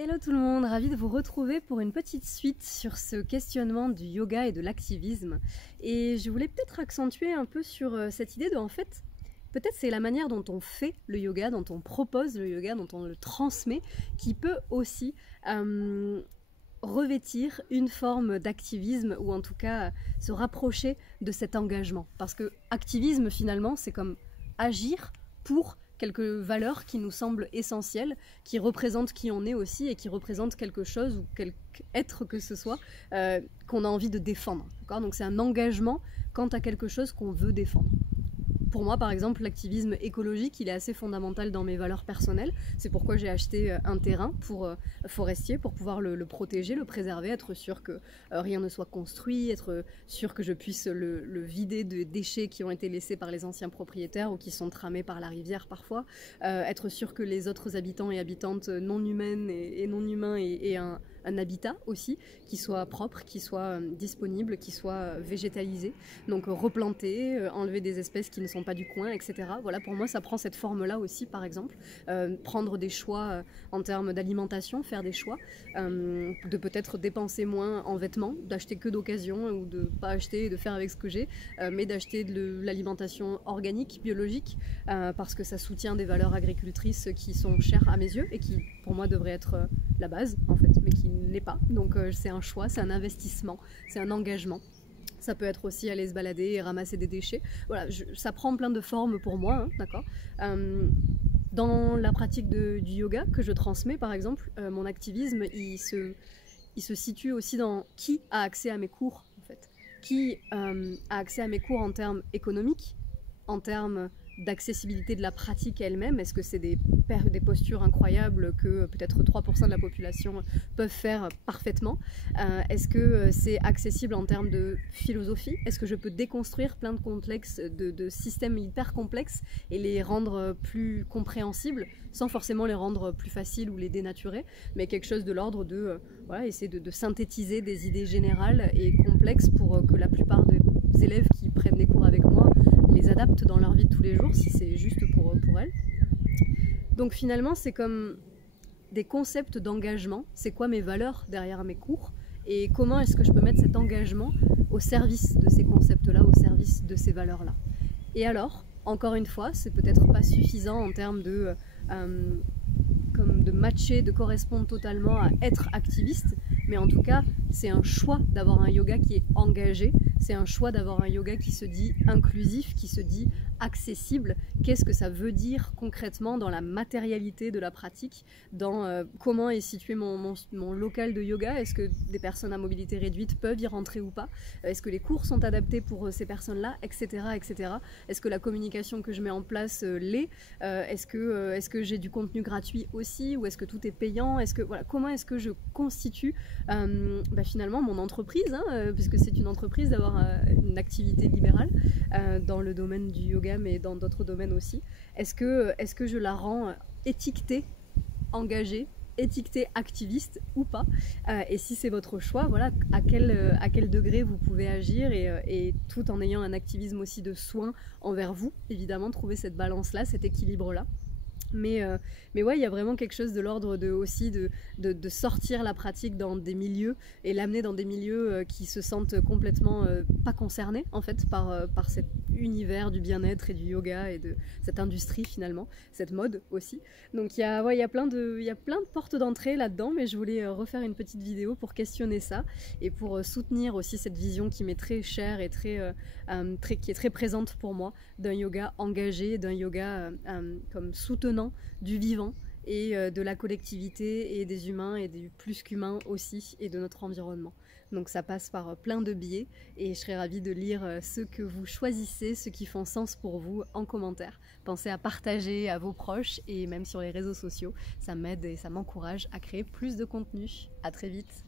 Hello tout le monde, ravie de vous retrouver pour une petite suite sur ce questionnement du yoga et de l'activisme. Et je voulais peut-être accentuer un peu sur cette idée de, en fait, peut-être c'est la manière dont on fait le yoga, dont on propose le yoga, dont on le transmet, qui peut aussi revêtir une forme d'activisme ou en tout cas se rapprocher de cet engagement. Parce que activisme finalement c'est comme agir pour quelques valeurs qui nous semblent essentielles, qui représentent qui on est aussi et qui représentent quelque chose ou quelque être que ce soit qu'on a envie de défendre. Donc c'est un engagement quant à quelque chose qu'on veut défendre. Pour moi, par exemple, l'activisme écologique, il est assez fondamental dans mes valeurs personnelles. C'est pourquoi j'ai acheté un terrain forestier pour pouvoir le protéger, le préserver, être sûr que rien ne soit construit, être sûr que je puisse le vider de déchets qui ont été laissés par les anciens propriétaires ou qui sont tramés par la rivière parfois, être sûr que les autres habitants et habitantes non humaines et non humains aient un habitat aussi, qui soit propre, qui soit disponible, qui soit végétalisé. Donc replanter, enlever des espèces qui ne sont pas du coin, etc. Voilà, pour moi, ça prend cette forme-là aussi, par exemple. Prendre des choix en termes d'alimentation, faire des choix, de peut-être dépenser moins en vêtements, d'acheter que d'occasion ou de pas acheter et de faire avec ce que j'ai, mais d'acheter de l'alimentation organique, biologique, parce que ça soutient des valeurs agricultrices qui sont chères à mes yeux et qui, pour moi, devraient être la base, en fait, mais qui ne l'est pas. Donc c'est un choix, c'est un investissement, c'est un engagement. Ça peut être aussi aller se balader et ramasser des déchets. Voilà, ça prend plein de formes pour moi, hein, d'accord. Dans la pratique du yoga que je transmets, par exemple, mon activisme, il se situe aussi dans qui a accès à mes cours, en fait. Qui a accès à mes cours en termes économiques, en termes d'accessibilité de la pratique elle-même. Est-ce que c'est des postures incroyables que peut-être 3% de la population peuvent faire parfaitement? Est-ce que c'est accessible en termes de philosophie? Est-ce que je peux déconstruire plein de complexes, de systèmes hyper complexes et les rendre plus compréhensibles sans forcément les rendre plus faciles ou les dénaturer, mais quelque chose de l'ordre de voilà, essayer de synthétiser des idées générales et complexes pour que la plupart des élèves qui prennent des cours avec moi les adaptent dans leur vie de tous les jours si c'est juste pour elles. Donc finalement c'est comme des concepts d'engagement, c'est quoi mes valeurs derrière mes cours et comment est-ce que je peux mettre cet engagement au service de ces concepts-là, au service de ces valeurs-là. Et alors, encore une fois, c'est peut-être pas suffisant en termes de matcher, de correspondre totalement à être activiste, mais en tout cas, c'est un choix d'avoir un yoga qui est engagé, c'est un choix d'avoir un yoga qui se dit inclusif, qui se dit accessible. Qu'est-ce que ça veut dire concrètement dans la matérialité de la pratique, dans comment est situé mon local de yoga? Est-ce que des personnes à mobilité réduite peuvent y rentrer ou pas? Est-ce que les cours sont adaptés pour ces personnes-là, etc., etc. Est-ce que la communication que je mets en place l'est? Est-ce que j'ai du contenu gratuit aussi, ou est-ce que tout est payant? Voilà, comment est-ce que je constitue finalement mon entreprise, hein, puisque c'est une entreprise d'avoir une activité libérale dans le domaine du yoga, mais dans d'autres domaines aussi. Est-ce que je la rends étiquetée, engagée, étiquetée activiste ou pas, et si c'est votre choix, voilà, à quel degré vous pouvez agir et tout en ayant un activisme aussi de soin envers vous, évidemment, trouver cette balance-là, cet équilibre-là. Mais ouais, il y a vraiment quelque chose de l'ordre de sortir la pratique dans des milieux et l'amener dans des milieux qui se sentent complètement pas concernés en fait par cet univers du bien-être et du yoga et de cette industrie finalement, cette mode aussi. Donc il y a plein de portes d'entrée là-dedans, mais je voulais refaire une petite vidéo pour questionner ça et pour soutenir aussi cette vision qui m'est très chère et qui est très présente pour moi, d'un yoga engagé, d'un yoga comme soutenant du vivant et de la collectivité et des humains et du plus qu'humain aussi et de notre environnement. Donc ça passe par plein de biais et je serais ravie de lire ceux que vous choisissez, ceux qui font sens pour vous en commentaire. Pensez à partager à vos proches et même sur les réseaux sociaux, ça m'aide et ça m'encourage à créer plus de contenu. À très vite.